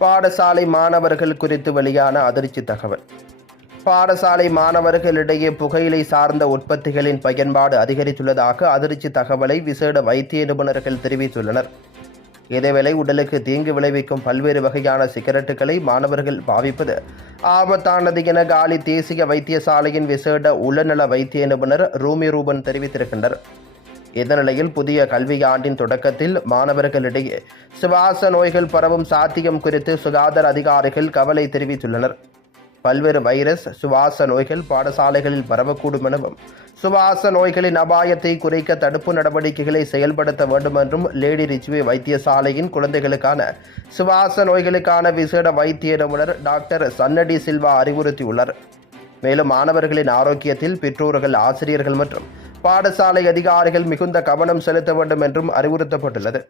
பாடசாலை மாணவர்கள் குறித்து வெளியான அதிர்ச்சி தகவல். பாடசாலை மாணவர்களிடையே புகையிலை சார்ந்த உற்பத்திகளின் பயன்பாடு அதிகரித்துள்ளதாக அதிர்ச்சி தகவலை விசேட வைத்திய நிபுணர்கள் தெரிவித்துள்ளனர். இதேவேளை உடலுக்கு தீங்கு விளைவிக்கும் பல்வேறு வகையான சிகரெட்டுகளை மாணவர்கள் பாவிப்பது ஆபத்தானது என காலி தேசிய வைத்தியசாலையின் விசேட உளநல வைத்திய நிபுணர் ரூமி ரூபன் தெரிவித்திருக்கின்றனர். இந்த நிலையில் புதிய கல்வியாண்டின் தொடக்கத்தில் மாணவர்களிடையே சுவாச நோய்கள் பரவும் சாத்தியம் குறித்து சுகாதார அதிகாரிகள் கவலை தெரிவித்துள்ளனர். பல்வேறு வைரஸ் சுவாச நோய்கள் பாடசாலைகளில் பரவக்கூடும் எனவும் சுவாச நோய்களின் அபாயத்தை குறைக்க தடுப்பு நடவடிக்கைகளை செயல்படுத்த வேண்டும் என்றும் லேடி ரிச்வே வைத்தியசாலையின் குழந்தைகளுக்கான சுவாச நோய்களுக்கான விசேட வைத்திய நிபுணர் டாக்டர் சன்னடி சில்வா அறிவுறுத்தியுள்ளார். மேலும் மாணவர்களின் ஆரோக்கியத்தில் பெற்றோர்கள் ஆசிரியர்கள் மற்றும் பாடசாலை அதிகாரிகள் மிகுந்த கவனம் செலுத்த வேண்டும் என்றும் அறிவுறுத்தப்பட்டுள்ளது.